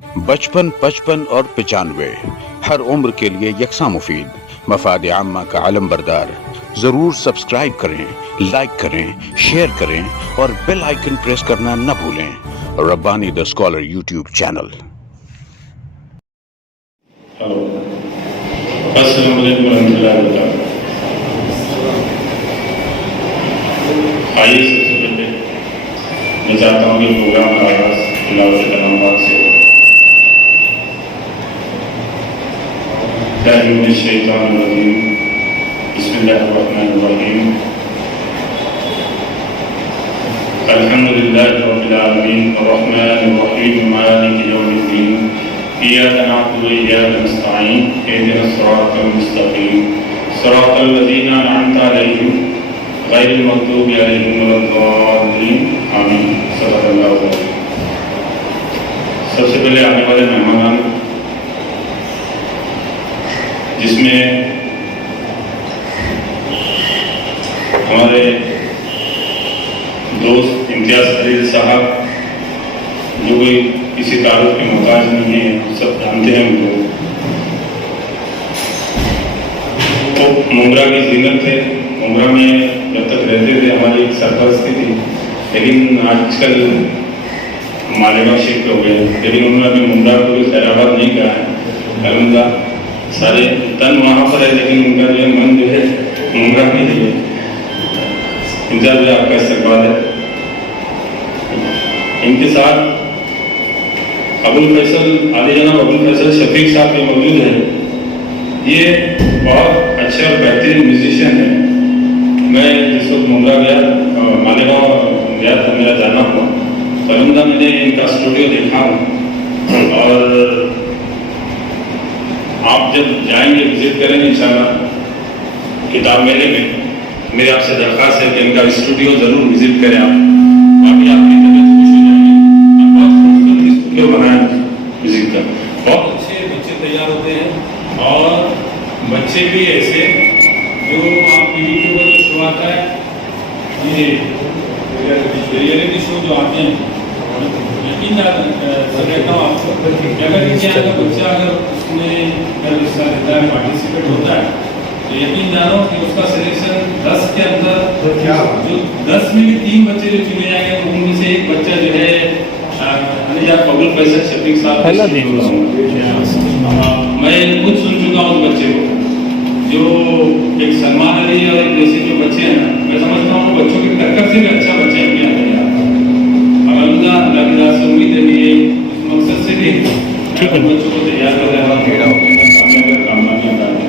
55 55 اور 95 ہر عمر کے لیے یکساں مفید مفاد عامہ کا علم بردار. ضرور سبسکرائب کریں، لائک کریں، شیئر کریں اور بیل آئیکن پریس کرنا نہ بھولیں. ربانی دا اسکالر یوٹیوب چینل. السلام علیکم ورحمۃ اللہ وبرکاتہ. آئیے سب سے پہلے میں چاہتا ہوں کہ پروگرام کا آغاز تلاوت کلام پاک سے ہو. من الشیطان الرجیم بسم اللہ الرحمن الرحیم. الحمد للہ رب العالمین الرحمن الرحیم مالک یوم الدین ایاک نعبد و ایاک نستعین اهدنا الصراط المستقیم صراط الذین انعمت علیہم غیر المغضوب علیہم ولا الضالین آمین. صدق اللہ علیہ. سب سے پہلے آنے والے مہمان جس میں ہمارے دوست امتیاز خلیل صاحب جو کوئی کسی تعارف کے محتاج نہیں ہے، سب جانتے ہیں ان کو. وہ ممبرا کی زینت تھے. ممبرا میں جب تک رہتے تھے ہماری ایک سرپرستی تھی، لیکن آج کل مالیگاؤں شفٹ ہو گئے. لیکن انہوں نے ابھی ممبرا کو بھی خیر آباد نہیں کہا ہے. الحمدللہ سارے تن وہاں پر ہے، لیکن ان کا جو ہے من جو ہے ممبرا میں ہی ہے. امتیاز آپ کا استقبال ہے. ان کے ساتھ ابوالفیصل علی جناب ابوالفیصل شفیق صاحب بھی موجود ہیں. یہ بہت اچھے اور بہترین میوزیشین ہیں. میں جس وقت ممبرا گیا مالیگاؤں گیا تو میرا جانا ہوا تو الحمدللہ میں نے ان کا اسٹوڈیو دیکھا ہوں. اور آپ جب جائیں گے وزٹ کریں گے انشاءاللہ کتاب میلے میں، میری آپ سے درخواست ہے کہ ان کا اسٹوڈیو ضرور وزٹ کریں. آپ باقی آپ کی طبیعت خوش ہو جائے گی. بہت خوبصورت اسٹوڈیو بنایا میوزک کا. بہت اچھے بچے تیار ہوتے ہیں اور بچے بھی ایسے جو آپ ٹی وی کے اوپر جو شو آتا ہے، یہ ریئلٹی شو جو آتے ہیں، یقین کہتا ہوں آپ کو اگر کسی کا بچہ اگر اس میں حصہ لیتا ہے، پارٹیسپیٹ ہوتا ہے، تو یقین جانو کہ اس کا سلیکشن 10 کے اندر جو 10 میں بھی 3 بچے جو چنے جائیں گے ان میں سے ایک بچہ جو ہے ابوالفیصل شفیق صاحب. میں خود سن چکا ہوں اس بچے کو، جو ایک سلمان علی اور ایک جیسے جو بچے ہیں نا، میں سمجھتا ہوں وہ بچوں کی ٹکر سے بھی اچھا بچہ ہے. الحمدللہ اللہ کی راہ سے امید ہے کہ یہ اس مقصد سے بھی بچوں کو تیار کر رہا ہے کامیابی عطا کرے.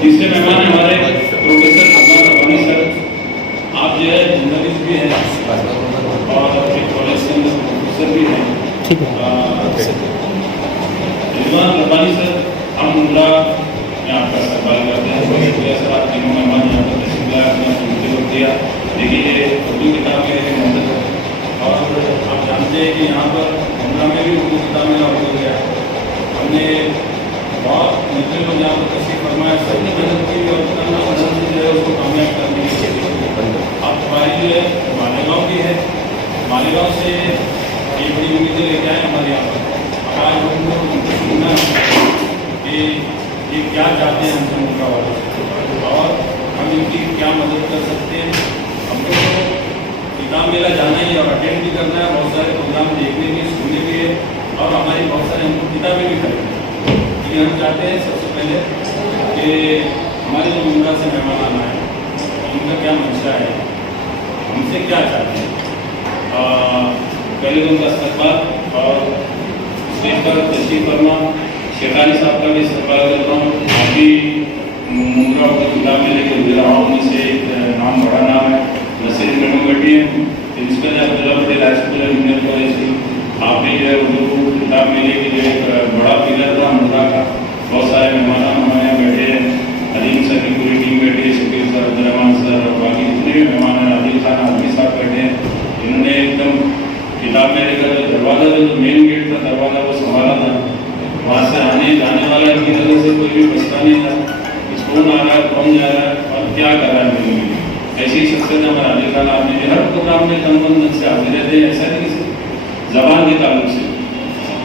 تیسرے مہمان ہمارے پروفیسر عبداللہ ربانی سر. آپ جو ہے جرنلسٹ بھی ہیں اور ایک کالج کے پروفیسر بھی ہیں. رضوان ربانی سر، ہم عمرہ میں آپ کا استقبال کرتے ہیں. بہت شکریہ سر، آپ تینوں مہمان یہاں پر تشریف لائے، اپنا وقت دیا. دیکھیے اردو کتاب میں مدد ہے اور آپ جانتے ہیں کہ یہاں پر عمرہ میں بھی اردو کتاب میں ہو گیا. ہم نے بہت مجھے لوگ یہاں پر تشریف فرمایا، سب نے محنت کی اور جو ہے اس کو کامیاب کرنے کی کوشش. آپ ہماری جو ہے مالیگاؤں کی ہے، مالیگاؤں سے یہ بڑی امیدیں لے کے آئے ہمارے یہاں پر. آج ہم کو سننا کہ یہ کیا چاہتے ہیں ہم سے ملکہ والے اور ہم ان کی کیا مدد کر سکتے ہیں. ہم کو کتاب میلہ جانا ہی اور اٹینڈ بھی کرنا ہے، بہت سارے پروگرام دیکھنے کے سننے کے اور ہماری بہت سارے ہم کو کتابیں بھی خریدیں. لیکن ہم چاہتے ہیں سب سے پہلے کہ ہمارے جو عمرہ سے مہمان آنا ہے ان کا کیا منشا ہے، ہم سے کیا چاہتے ہیں. پہلے تو ان کا استقبال اور اسٹیج پر تشریف فرما. شیخ علی صاحب کا بھی استقبال کرتا ہوں. آپ بھی ممبرا کی کتاب میں لے کے گزرا ہوں، ان سے ایک نام بڑا نام ہے نصیر میڈم بیٹی ہیں principal Abdullah Patel high school and junior college کی. آپ بھی جو ہے اردو کتاب میں لے کے جو ایک بڑا فگر تھا ممبرا کا. بہت سارے مہمان ہمارے یہاں بیٹھے ہیں، علیم سر کی پوری ٹیم بیٹھی ہے، شکیل سر، عبدالرحمان سر اور باقی جتنے بھی مہمان ہیں، عادل خان آدمی صاحب بیٹھے ہیں. انہوں نے ایک دم کتاب میں لے کر دروازہ جو مین گیٹ کا دروازہ وہ سنبھالا تھا. وہاں سے آنے جانے والا کی نظر سے کوئی بھی مسئلہ نہیں تھا. کون آ رہا ہے، کون جا رہا ہے اور کیا کر رہا ہے میرے لیے. ایسی شخصیت ہمارے علی خان آپ نے ہر پروگرام میں تن من دھن سے حاضر رہتے ہیں. ایسا نہیں زبان کے تعلق سے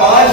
5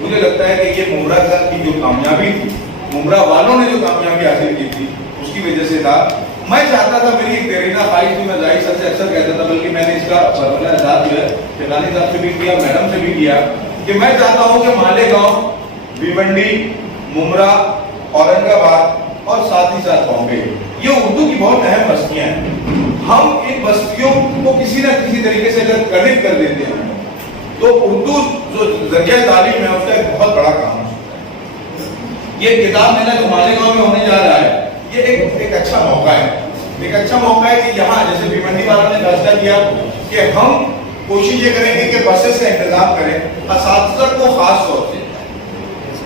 مجھے لگتا ہے کہ یہ ممرا کا کی جو کامیابی تھی, ممرا والوں نے جو کامیابی حاصل کی تھی, اس کی وجہ سے تھا. میں چاہتا تھا, میری ایک دیرینہ خواہش تھی, میں ظاہر سر سے اکثر کہتا تھا, بلکہ میں نے اس کا اظہار جو ہے فیضانی صاحب سے بھی کیا, میڈم سے بھی کیا, کہ میں چاہتا ہوں کہ مالیگاؤں, بھیونڈی, ممرا, اورنگ آباد اور ساتھ ہی ساتھ بامبے, یہ اردو کی بہت اہم بستیاں ہیں. ہم ان بستیوں کو کسی نہ کسی طریقے سے اگر کنیکٹ کر دیتے ہیں تو اردو جو ذریعہ تعلیم ہے اس کا ایک بہت بڑا کام ہے. یہ کتاب میلہ جو مالیگاؤں میں ہونے جا رہا ہے, یہ ایک اچھا موقع ہے. ایک اچھا موقع ہے کہ یہاں جیسے بھیونڈی والوں نے فیصلہ کیا کہ ہم کوشش یہ کریں گے کہ بسیں کا انتظام کریں, اساتذہ کو خاص طور سے,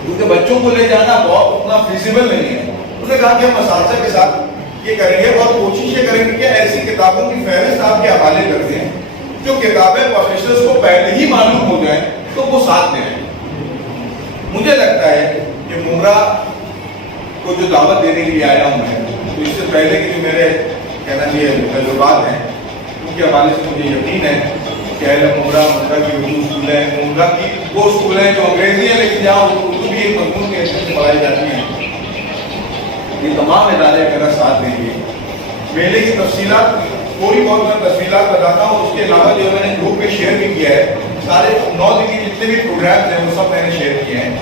کیونکہ بچوں کو لے جانا بہت اتنا فیزیبل نہیں ہے. انہوں نے کہا کہ ہم اساتذہ کے ساتھ یہ کریں گے اور کوشش یہ کریں گے کہ ایسی کتابوں کی فہرست آپ کے حوالے کر دیں جو کتابیں پبلشرز کو پہلے ہی معلوم ہو جائیں تو وہ ساتھ لے آئیں. مجھے لگتا ہے کہ ممرا کو جو دعوت دینے کے لیے آیا ہوں میں, تو اس سے پہلے کے جو میرے کہنا چاہیے تجربات ہیں ان کے حوالے سے مجھے یقین ہے کہ اہل ممرا کی اردو اسکول ہے, ممرا کی وہ اسکول ہیں جو انگریزی ہیں لیکن جہاں اردو بھی ایک مضمون کے حیثیت سے پڑھائی جاتی ہیں. یہ تمام ادارے میرا ساتھ دیں گے. میلے کی تفصیلات تھوڑی بہت میں تفصیلات بتاتا ہوں, اس کے علاوہ جو میں نے گروپ میں شیئر بھی کیا ہے, سارے 9 دن کی جتنے بھی پروگرامز ہیں وہ سب میں نے شیئر کیے ہیں.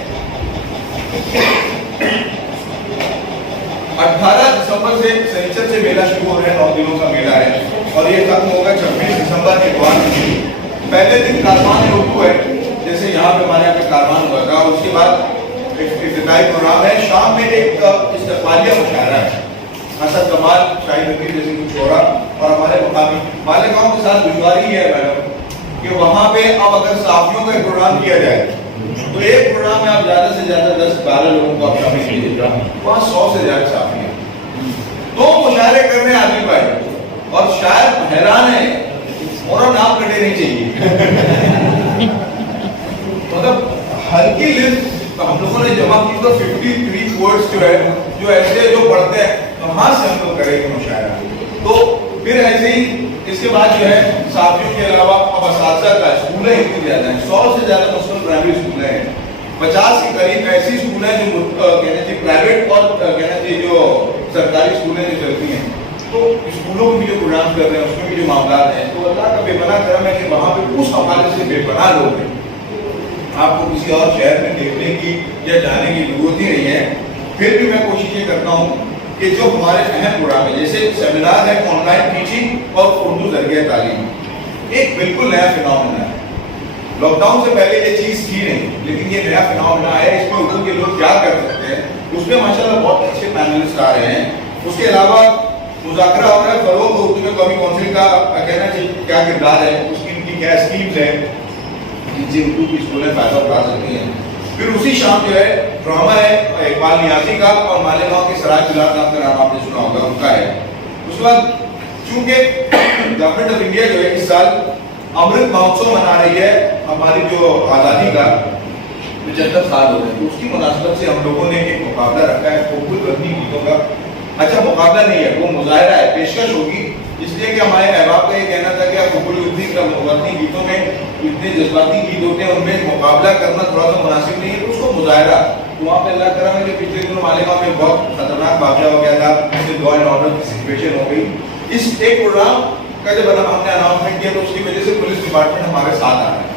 18 دسمبر سے سنیچر سے میلہ شروع ہو رہا ہے, 9 دنوں کا میلہ ہے اور یہ ختم ہوگا 26 دسمبر کے بعد. پہلے دن کاروان اردو ہے, جیسے یہاں پہ ہمارے یہاں پہ کاروان ہوا تھا, اس کے بعد ایک افتتاحی پروگرام ہے. شام میں ایک استقبالیہ مشاعرہ ہے, حسن کمال, شاہد حقیر جیسے کچھ ہو رہا, اور ہمارے مقامی مالیگاؤں کے ساتھ دشواری ہے میڈم کہ وہاں پہ اب اگر صحافیوں کا ایک پروگرام کیا جائے تو ایک پروگرام میں آپ زیادہ سے زیادہ 10-12 لوگوں کو آپ شامل کیجیے, وہاں 100 سے زیادہ صحافی ہیں. 2 مشاعرے کرنے عادل بھائی, اور شاید حیران ہے اور نام کٹے نہیں چاہیے. مطلب ہلکی لسٹ ہم لوگوں نے جمع کی تو 53 ورڈز جو ہے جو ایسے جو پڑھتے ہیں وہاں سے ہم لوگ کریں گے مشاعرہ. تو پھر ایسے ہی اس کے بعد جو ہے صحافیوں کے علاوہ اب اساتذہ کا اسکولیں اتنی زیادہ ہیں, 100 سے زیادہ مسلم پرائمری اسکولیں ہیں, 50 کے قریب ایسی اسکولیں جو کہنا چاہیے پرائیویٹ اور کہنا چاہیے جو سرکاری اسکولیں جو چلتی ہیں, تو اسکولوں میں بھی جو پروگرام کر رہے ہیں اس میں بھی جو معاملات ہیں, تو اللہ کا بے پناہ کرم ہے کہ وہاں پہ اس حوالے سے بے پناہ لوگ ہیں. آپ کو کسی اور شہر میں دیکھنے کی یا جانے کی ضرورت ہی نہیں ہے. پھر بھی میں کوشش یہ کرتا ہوں کہ جو ہمارے اہم پروگرام ہیں جیسے سیمینار ہے آن لائن ٹیچنگ اور اردو ذریعہ تعلیم, ایک بالکل نیا فنومینا ہے. لاک ڈاؤن سے پہلے یہ چیز تھی نہیں, لیکن یہ نیا فنومینا ہے. اس میں اردو کے لوگ کیا کر سکتے ہیں, اس میں ماشاءاللہ بہت اچھے پینلسٹ آ رہے ہیں. اس کے علاوہ مذاکرہ ہو رہا ہے فروغ اردو میں قومی کونسل کا کہنا چاہیے کیا کردار ہے, اس کی ان کی کیا اسکیمز ہیں جن سے اردو کی اسکولیں فائدہ اٹھا سکتی ہیں. پھر اسی شام جو ہے ڈرامہ ہے اقبال نیازی کا, اور مالیگاؤں کے سراج جلال صاحب کا نام آپ نے سنا ہوگا, ان کا ہے. اس کے بعد چونکہ گورنمنٹ آف انڈیا جو ہے اس سال امرت مہوتسو منا رہی ہے, ہماری جو آزادی کا 75 سال ہو رہے ہیں, اس کی مناسبت سے ہم لوگوں نے ایک مقابلہ رکھا ہے خوبصورت وطنی گیتوں کا. اچھا مقابلہ نہیں ہے, وہ مظاہرہ ہے, پیشکش ہوگی, اس لیے کہ ہمارے احباب کا یہ کہنا تھا کہ خوبصورت وطنی گیتوں میں اتنے جذباتی گیت ہوتے ہیں, ان میں مقابلہ کرنا تھوڑا سا مناسب نہیں ہے, تو اس کو مظاہرہ. تو وہاں پہ اللہ کرم ہے کہ پچھلے دنوں مالیگاؤں میں بہت خطرناک واقعہ ہو گیا تھا, اس سے لا اینڈ آرڈر کی سچویشن ہو گئی. اس ایک پروگرام کا جب ہم نے اناؤنسمنٹ کیا تو اس کی وجہ سے پولیس ڈپارٹمنٹ ہمارے ساتھ آ رہا ہے,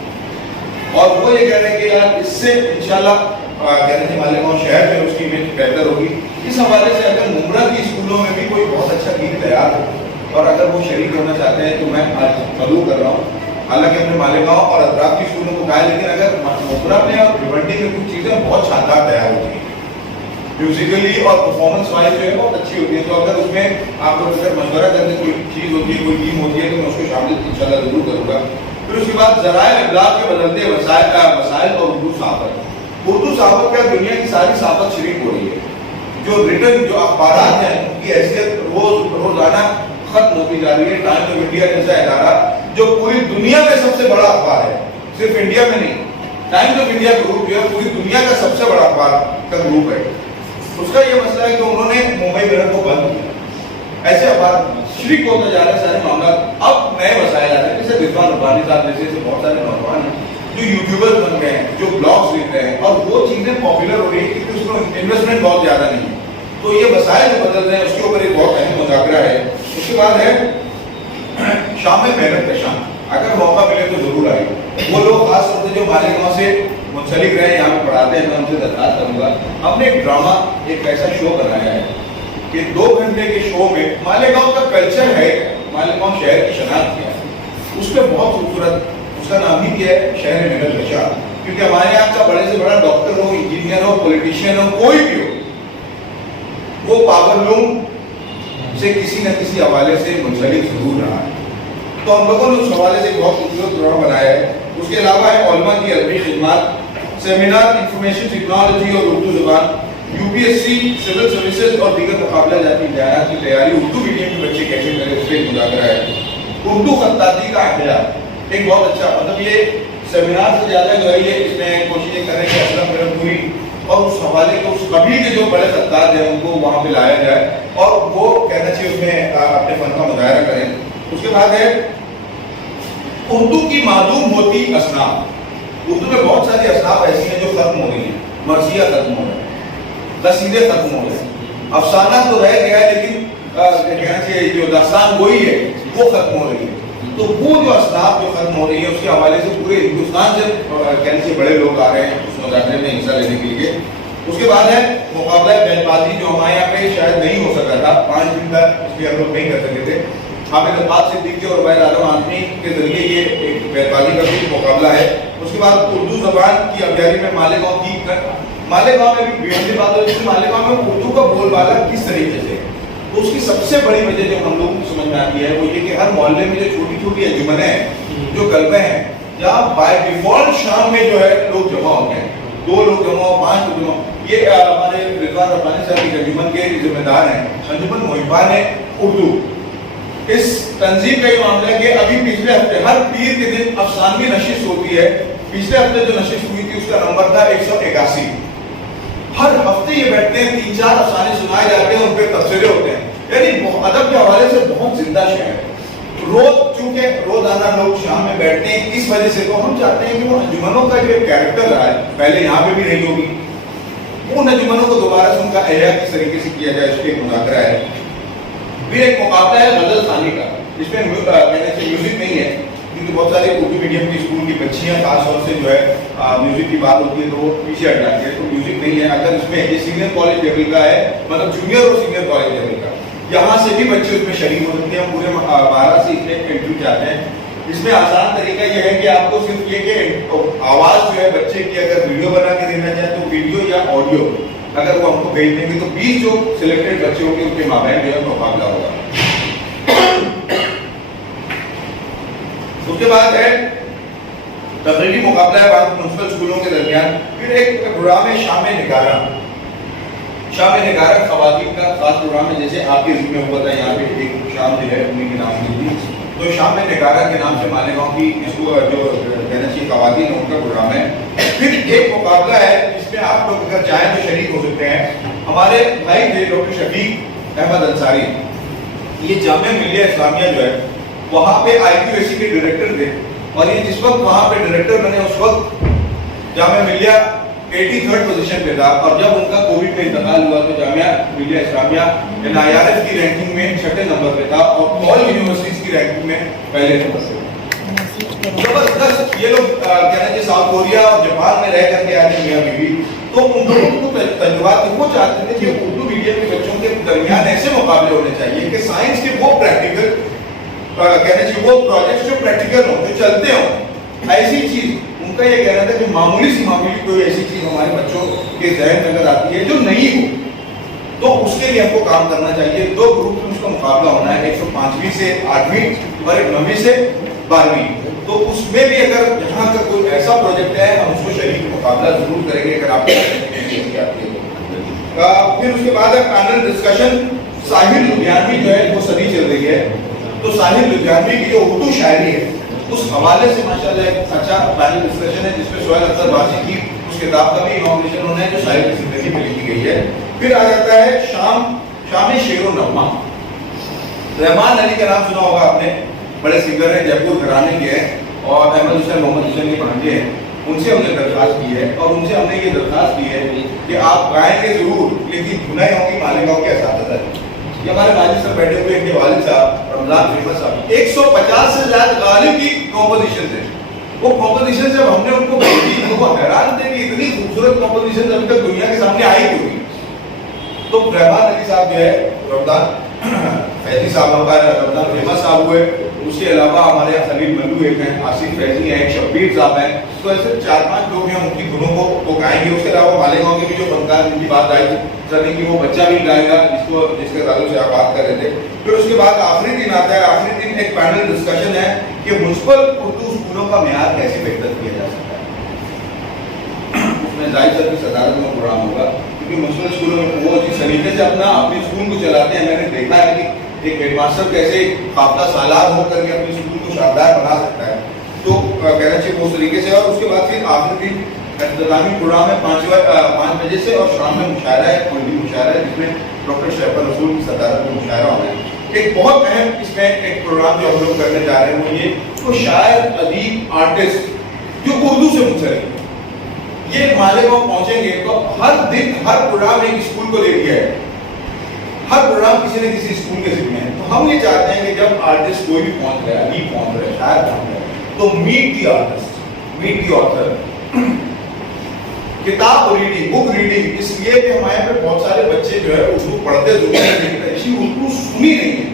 اور وہ یہ کہہ رہے ہیں کہ یار اس سے انشاءاللہ کہہ رہے ہیں مالیگاؤں شہر میں اس کی امیج بہتر ہوگی. اس حوالے سے اگر ممرا کی اسکولوں میں بھی کوئی بہت اچھا گیت تیار ہو اور اگر وہ شریک ہونا چاہتے ہیں تو میں آج مدعو کر رہا ہوں. حالانکہ اپنے مالیگاؤں اور اطراف کی اسکولوں کو کہا ہے, لیکن اگر ممرا میں اور بھیونڈی میں کچھ چیزیں بہت شاندار تیار ہوتی ہیں, میوزیکلی اور پرفارمنس وائز جو ہے بہت اچھی ہوتی ہے, تو اگر اس میں آپ لوگ اگر مشورہ کرنے کوئی چیز ہوتی ہے, کوئی ٹیم ہوتی ہے, تو میں اس کو شامل انشاءاللہ ضرور کروں گا. پھر اس کے بعد ذرائع ابلاغ کے بدلتے وسائل اور اردو صحافت. اردو صحافت کا دنیا کی ساری صحافت شریک ہو رہی ہے. جو ریٹن جو اخبارات ہیں ان کی حیثیت روزانہ ختم ہوتی جا رہی ہے. ٹائمز آف انڈیا جیسا ادارہ جو پوری دنیا میں سب سے بڑا اخبار ہے, صرف انڈیا میں نہیں, ٹائمز آف انڈیا گروپ جو ہے پوری دنیا کا سب سے بڑا اخبار کا گروپ ہے. اس کا یہ مسئلہ ہے کہ انہوں نے ممبئی میرر کو بند کیا. ایسے اخبار شریک ہوتا جا رہے ہیں سارے معاملات. اب نئے وسائل آ رہے ہیں, جیسے رضوان ربانی صاحب جیسے بہت سارے نوجوان ہیں جو یوٹیوبر بن گئے ہیں, جو بلاگس لکھ رہے ہیں, اور وہ چیزیں پاپولر ہو رہی ہیں کیونکہ اس میں انویسٹمنٹ بہت زیادہ نہیں ہے. تو یہ وسائل جو بدل رہے ہیں اس کے اوپر ایک بہت اہم مذاکرہ ہے. اس کے بعد ہے شام میں محنت کا شام. اگر موقع ملے تو ضرور آئیے. وہ لوگ خاص طور سے جو مالیگاؤں سے منسلک رہے یہاں پہ پڑھاتے ہیں, میں ان سے درخواست کروں گا, ہم نے ایک ڈرامہ, ایک ایسا شو بنایا ہے کہ 2 گھنٹے کے شو میں مالیگاؤں کا کلچر ہے, مالیگاؤں شہر کی شناخت کیا ہے, اس پہ بہت خوبصورت, اس کا نام ہی کیا ہے شہر محنت کا شام. کیونکہ ہمارے یہاں کا بڑے سے بڑا ڈاکٹر ہو, انجینئر ہو, پولیٹیشین ہو, کوئی بھی ہو, وہ پاور لوم سے کسی نہ کسی حوالے سے منسلک ضرور رہا ہے. تو ہم لوگوں نے اس حوالے سے بہت خوبصورت پروگرام بنایا ہے. اس کے علاوہ ہے علماء کی عربی خدمات, سیمینار انفارمیشن ٹیکنالوجی اور اردو زبان, U P S C, civil services اور دیگر مقابلہ جاتی امتحانات کی تیاری اردو میڈیم کے بچے کیسے کریں اس پہ ایک مذاکرہ ہے. اردو خطاطی کا احیاء, ایک بہت اچھا, مطلب یہ سیمینار سے زیادہ جو ہے یہ اس میں کوششیں کریں کہ اسلم فرم پوری اور اس حوالے کو, اس قبیل کے جو بڑے خطاط ہیں ان کو وہاں پہ لایا جائے اور وہ کہنا چاہیے اس میں اپنے فن کا مظاہرہ کریں. اس کے بعد ہے اردو کی معدوم ہوتی اصناف. اردو میں بہت ساری اصناف ایسی ہیں جو ختم ہو گئی ہیں. مرثیہ ختم ہو رہا ہے, قصیدے ختم ہو رہے ہیں, افسانہ تو رہ گیا ہے لیکن کہنا چاہیے جو داستان گوئی ہے وہ ختم ہو رہی ہے. تو وہ جو اصناف جو ختم ہو رہی ہے اس کے حوالے سے پورے ہندوستان سے کہنے سے بڑے لوگ آ رہے ہیں اس مذاکرے میں حصہ لینے کے لیے. اس کے بعد ہے مقابلہ بیل بازی, جو ہمارے یہاں پہ شاید نہیں ہو سکا تھا, 5 دن تک اس لیے ہم لوگ نہیں کر سکے تھے. حامد عباس صدیقی اور عبید اعظم آدمی کے ذریعے یہ ایک بیل بازی کا بھی مقابلہ ہے. اس کے بعد اردو زبان کی ابیاری میں مالیگاؤں کی, مالیگاؤں میں بھی بھیڑ بات ہوتی ہے, مالیگاؤں میں اردو کا بول بالا کس طریقے سے. تو اس کی سب سے بڑی وجہ جو ہم لوگوں کو سمجھ میں آتی ہے وہ یہ کہ ہر محلے میں جو چھوٹی چھوٹی انجمنیں ہیں, جو کلبیں ہیں, جہاں بائی ڈیفالٹ شام میں جو ہے لوگ جمع ہوتے ہیں, 2 لوگ جمع ہو, 5 لوگ جمع ہو. یہ ہمارے رضوان ربانی صاحب کی انجمن کے ذمہ دار ہیں, انجمن محبان اردو. اس تنظیم کا یہ معاملہ ہے کہ ابھی پچھلے ہفتے ہر پیر کے دن افسانوی نشست ہوتی ہے. پچھلے ہفتے جو نشست ہوئی تھی اس کا نمبر تھا 181. ہر ہفتے یہ بیٹھتے ہیں, 3-4 افسانے سنائے جاتے ہیں, ان پہ تبصرے ہوتے ہیں. یعنی ادب کے حوالے سے بہت زندہ شہر ہے. چونکہ روزانہ لوگ شام میں بیٹھتے ہیں, اس وجہ سے تو ہم چاہتے ہیں کہ وہ انجمنوں کا جو ایک کیریکٹر رہا ہے, پہلے یہاں پہ بھی رہی ہوگی, ان انجمنوں کو دوبارہ سے ان کا احیاء کس طریقے سے کیا جائے اس کے ایک مذاکرہ ہے. پھر ایک مقابلہ ہے غزل ثانی کا, جس میں میوزک نہیں ہے کیونکہ بہت سارے اردو میڈیم کی اسکول کی بچیاں خاص طور سے جو ہے میوزک کی بات ہوتی ہے تو وہ پیچھے ہٹ جاتی ہے, تو میوزک نہیں ہے. اگر اس میں یہ سینئر کالج لیول کا ہے, مطلب جونیئر اور سینئر کالج لیول کا, یہاں سے بھی بچے اس میں شریک ہو سکتے ہیں. ہم پورے 12 سے اتنے انٹرویو چاہتے ہیں. اس میں آسان طریقہ یہ ہے کہ آپ کو صرف یہ کہ آواز جو ہے بچے کی اگر ویڈیو بنا کے دینا چاہے تو ویڈیو یا آڈیو اگر وہ ہم کو بھیج دیں گے تو 20 جو سلیکٹڈ بچے ہوں گے ان کے مابین جو ہے مقابلہ ہوگا. اس کے بعد ہے تقریری مقابلہ ہے منسپل اسکولوں کے درمیان. پھر ایک پروگرام ہے شام نگارہ. شام نگارہ خواتین کا خاص پروگرام ہے, جیسے آپ کے ذمہ میں ہوا تھا یہاں پہ ایک شام جو ہے انہیں کے نام کی تھی, تو شام نگارہ کے نام سے مالیگاؤں کی اس کو جو کہنا چاہیے خواتین ان کا پروگرام ہے. پھر ایک مقابلہ ہے جس میں آپ لوگ اگر چاہیں تو شریک ہو سکتے ہیں. ہمارے بھائی تھے ڈاکٹر شفیق احمد انصاری, یہ جامعہ ملیہ اسلامیہ جو ہے وہاں پہ IQAC کے ڈائریکٹر تھے, اور یہ جس وقت وہاں پہ ڈائریکٹر بنے اس وقت جامعہ ملیہ 83rd پوزیشن پہ تھا, اور جب ان کا کووڈ میں انتقال ہوا تو جامعہ ملیہ اسلامیہ NIRF کی رینکنگ میں 6 نمبر پہ تھا اور آل یونیورسٹیز کی رینکنگ میں پہلے نمبر پہ. زبردست یہ لوگ کہنا چاہیے ساؤتھ کوریا اور جاپان میں رہ کر کے آئے میاں بیوی, تو ان لوگوں کو تجربات تھے. وہ چاہتے تھے کہ اردو میڈیم کے بچوں کے درمیان ایسے مقابلے ہونے چاہیے کہ سائنس کے وہ پریکٹیکل کہنا چاہیے وہ پروجیکٹس جو پریکٹیکل ہوں, جو چلتے ہوں, ایسی چیز ان کا یہ کہنا تھا کہ معمولی سی معمولی کوئی ایسی چیز ہمارے بچوں کے ذہن میں اگر آتی ہے جو نہیں ہو تو اس کے لیے ہم کو کام کرنا چاہیے. 2 گروپ میں اس کا مقابلہ ہونا ہے, 105ویں سے 8ویں اور 9ویں سے 12ویں. تو اس میں بھی اگر یہاں کا کوئی ایسا پروجیکٹ ہے ہم اس کو شریک مقابلہ ضرور کریں گے اگر آپ پھر اس کے بعد پینل ڈسکشن. ساحل لدھیانوی جو ہے وہ صدی چل رہی ہے, تو ساحل لدھیانوی کی جو اردو شاعری ہے اس حوالے سے ماشاءاللہ ایک اچھا پینل ڈسکشن ہے جس میں سہیل اختر بازی کی اس کتاب کا بھی انوگریشن ہونا ہے جو شاعر کی زندگی میں لکھی گئی ہے. پھر آ جاتا ہے شام شیر و نغمہ. رحمان علی کا نام سنا ہوگا آپ نے, بڑے سنگر ہیں, جے پور گھرانے کے ہیں اور احمد حسین محمد حسین کے پڑھنجے ہیں. ان سے ہم نے درخواست کی ہے اور ان سے ہم نے یہ درخواست کی ہے کہ آپ گائیں گے ضرور لیکن دھنائی ہوگی مالیگاؤں کے اساتذہ کی. یہ ہمارے والد صاحب بیٹھے ہوئے ان کے والد صاحب رمضان فیمس صاحب 150 سے زیادہ غالب کی کمپوزیشن تھے. وہ کمپوزیشن جب ہم نے ان کو بھیجی تو وہ حیران تھے کہ اتنی خوبصورت کمپوزیشن ابھی تک دنیا کے سامنے آئی کیوں نہیں. تو رحمان علی صاحب جو ہے رمضان فیضی صاحب ہمارے رمضان فیمس صاحب ہوئے. اس کے علاوہ ہمارے یہاں خلیل ملو ایک ہیں, آصف فیضی ہیں, ایک شبیر صاحب ہیں. تو ایسے 4-5 لوگ ہیں ان کی دھنوں کو گائیں گے. اس کے علاوہ مالیگاؤں کے بھی جو فنکار ان کی بات آئی سر کہ وہ بچہ بھی گائے گا جس کے تعلق سے آپ بات کر رہے تھے. پھر اس کے بعد آخری دن آتا ہے. آخری دن ایک پینل ڈسکشن ہے کہ میونسپل اردو اسکولوں کا معیار کیسے بہتر کیا جا سکتا ہے. اس میں ظاہر سر کی صدارت میں پروگرام ہوگا کیونکہ میونسپل اسکولوں میں وہ جس طریقے سے اپنے اسکول کو چلاتے ہیں میں نے دیکھا ہے کہ ایک ہیڈ ماسٹر کیسے قابلہ سالار ہو کر کے اپنے اسکول کو شاندار بنا سکتا ہے. تو کہنا چاہیے اس طریقے سے. اور اس کے بعد پھر آخری دن اختتامی پروگرام ہے 5 بجے سے اور شام میں مشاعرہ ہے, کوئی مشاعرہ ہے جس میں ڈاکٹر شیف رسول کی صدارت میں مشاعرہ ہونا ہے. ایک بہت اہم اس میں ایک پروگرام جو ہم لوگ کرنے جا رہے ہیں وہ یہ تو شاعر, ادیب, آرٹسٹ جو اردو سے منسلک یہ مالیگاؤں پہنچیں گے تو ہر دن ہر پروگرام ایک اسکول کو لے گیا ہے. ہر پروگرام کسی نہ کسی اسکول کے ذمہ ہے. تو ہم یہ چاہتے ہیں کہ جب آرٹسٹ کوئی بھی پہنچ رہا ہے, ادیب پہنچ رہا ہے, شاعر پہنچ رہا ہے تو meet the artist, meet the author. کتاب ریڈنگ, بک ریڈنگ, اس لیے کہ ہمارے پہ بہت سارے بچے جو ہے اردو پڑھتے ضرور ہیں لیکن اردو سنی نہیں ہے.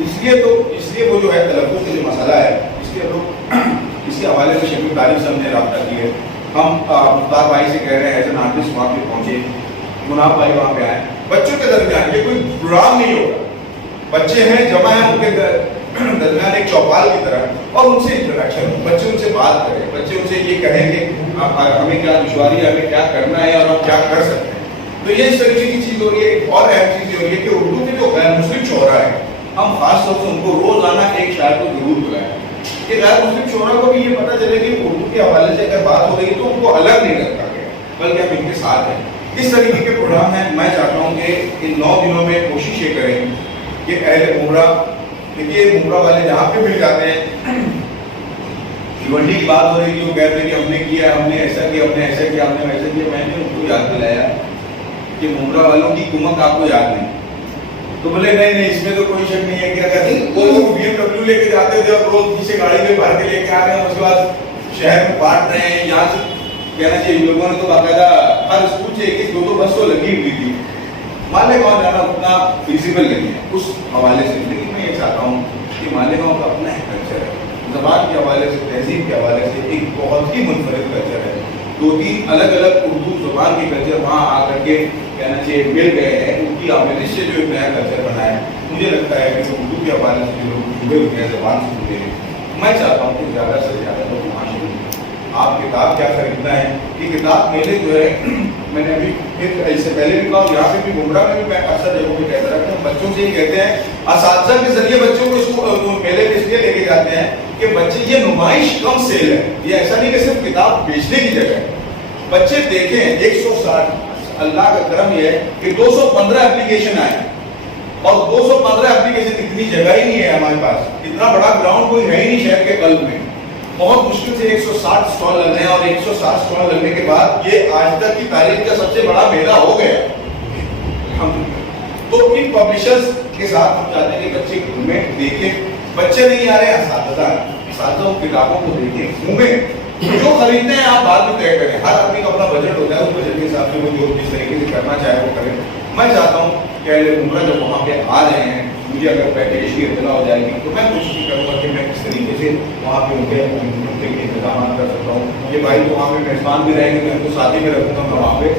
اس لیے وہ جو ہے تلفظ کا جو مسئلہ ہے اس کے حوالے سے شفیق طارق صاحب نے رابطہ کیا ہے. ہم مختار بھائی سے کہہ رہے ہیں ایز این آرٹسٹ وہاں پہ پہنچے, مناب بھائی وہاں پہ آئے. بچوں کے درمیان یہ کوئی پروگرام نہیں ہوگا, بچے ہیں جمع ہیں ان کے درمیان ایک چوپال کی طرح اور ان سے انٹریکشن ہو. بچے ان سے بات کریں, بچے ان سے یہ کہیں کہ ہمیں کیا دشواری ہے, ہمیں کیا کرنا ہے اور ہم کیا کر سکتے ہیں. تو یہ اس طریقے کی چیز ہو رہی ہے. ایک اور اہم چیز یہ ہو رہی ہے کہ اردو کے جو غیر مسلم شعراء ہیں ہم خاص طور سے ان کو روزانہ ایک شاعر کو ضرور بلائیں کہ غیر مسلم شعراء کو بھی یہ پتہ چلے کہ اردو کے حوالے سے اگر بات ہو رہی ہے تو ان کو الگ نہیں رکھا گیا بلکہ ہم ان کے ساتھ ہیں. اس طریقے کے پروگرام ہیں. میں چاہتا ہوں کہ ان 9 دنوں میں کوشش یہ کریں کہ اہل عمرہ, دیکھیے عمرہ والے جہاں پہ مل جاتے ہیں بھیونڈی کی بات ہو رہی تھی, وہ کہتے ہیں کہ ہم نے کیا, ہم نے ایسا کیا, ہم نے ایسا کیا, ہم نے ویسا کیا. میں نے ان کو یاد دلایا کہ عمرہ والوں کی کمک آپ کو یاد نہیں. تو بولے نہیں اس میں تو کوئی شک نہیں ہے کہ اگر وہ بی ایم ڈبلیو لے کے جاتے تھے اور روز پیچھے گاڑی میں بھر کے لے کے آ رہے ہیں, اس کے بعد شہر میں بانٹ رہے ہیں. یہاں سے کہنا چاہیے لوگوں نے تو باقاعدہ ہر اسکول سے 1-2 بس تو لگی ہوئی تھی. مالیگاؤں جانا اتنا فیزیبل نہیں ہے اس حوالے سے. لیکن میں یہ چاہتا ہوں کہ مالیگاؤں کا اپنا ایک کلچر ہے, زبان کے حوالے سے, تہذیب کے حوالے سے ایک بہت ہی منفرد کلچر ہے. 2-3 الگ الگ اردو زبان کے کلچر وہاں آ کر کے کہنا چاہیے مل گئے ہیں. ان کی آمیزش سے جو ایک نیا کلچر بنا ہے, مجھے لگتا ہے کہ اردو کے حوالے سے جو لوگ جڑے ہوتے ہیں زبان سے جڑے ہیں, میں چاہتا ہوں کہ زیادہ سے زیادہ لوگ وہاں شروع. آپ کتاب کیا خریدنا ہے, یہ کتاب میلے جو ہے میں نے ابھی اس سے پہلے بھی کہا, یہاں پہ بھی گمراہ میں بھی میں اکثر جگہوں پہ کہتا رہتا ہوں, بچوں سے یہ کہتے ہیں اساتذہ کے ذریعے بچوں کو میلے پہ اس لیے لے کے جاتے ہیں کہ بچے یہ نمائش کم سیل ہے. یہ ایسا نہیں کہ صرف کتاب بیچنے کی جگہ ہے. بچے دیکھیں 160, اللہ کا کرم یہ ہے کہ 215 اپلیکیشن آئے اور 215 اپلیکیشن اتنی جگہ ہی نہیں ہے ہمارے پاس. اتنا بڑا گراؤنڈ کوئی ہے ہی نہیں شہر کے قلب میں. بہت مشکل سے 160 اسٹال لگ رہے ہیں اور 160 اسٹال لگنے کے بعد یہ آج تک کی تاریخ کا سب سے بڑا میلہ ہو گیا. تو ان پبلشرز کے ساتھ ہم چاہتے ہیں کہ بچے گھومیں, دیکھیں. بچے نہیں آ رہے ہیں, اساتذہ کتابوں کو دیکھیں, گھومیں. جو خریدتے ہیں آپ بعد میں طے کریں. ہر آدمی کا اپنا بجٹ ہوتا ہے, اس بجٹ کے حساب سے وہ جو جس طریقے سے کرنا چاہے وہ کریں. میں چاہتا ہوں کہ اہل عمرہ جب وہاں پہ آ رہے ہیں, مجھے اگر پیکیج کی اطلاع ہو جائے گی تو میں کوشش کروں گا کہ میں کس طریقے سے وہاں پہ ان کے انتظامات کر سکتا ہوں. یہ بھائی تو وہاں پہ میزبان بھی رہیں گے, میں ان کو ساتھ ہی میں رکھوں گا وہاں پہ,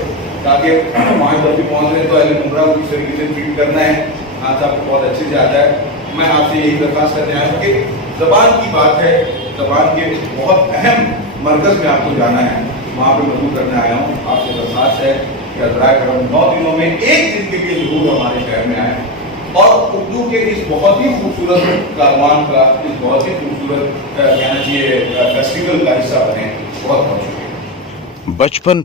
تاکہ وہاں جب بھی پہنچ رہے ہیں تو اہل عمرہ کو کس طریقے سے ٹریٹ کرنا ہے آج آپ کو بہت اچھے سے آتا ہے. میں آپ سے یہی درخواست کرنے آیا ہوں کہ زبان کی بات ہے, زبان کے بہت اہم مرکز میں آپ کو جانا ہے, وہاں پہ مدعو کرنے آیا ہوں. آپ سے درخواست ہے کہ برائے کرم 9 دنوں میں ایک دن کے لیے ضرور ہمارے شہر میں آئیں اور اردو کے اس بہت ہی خوبصورت کاروان کا, اس بہت ہی خوبصورت کہنا چاہیے فیسٹیول کا حصہ بنیں. بہت بہت شکریہ. 55,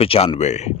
95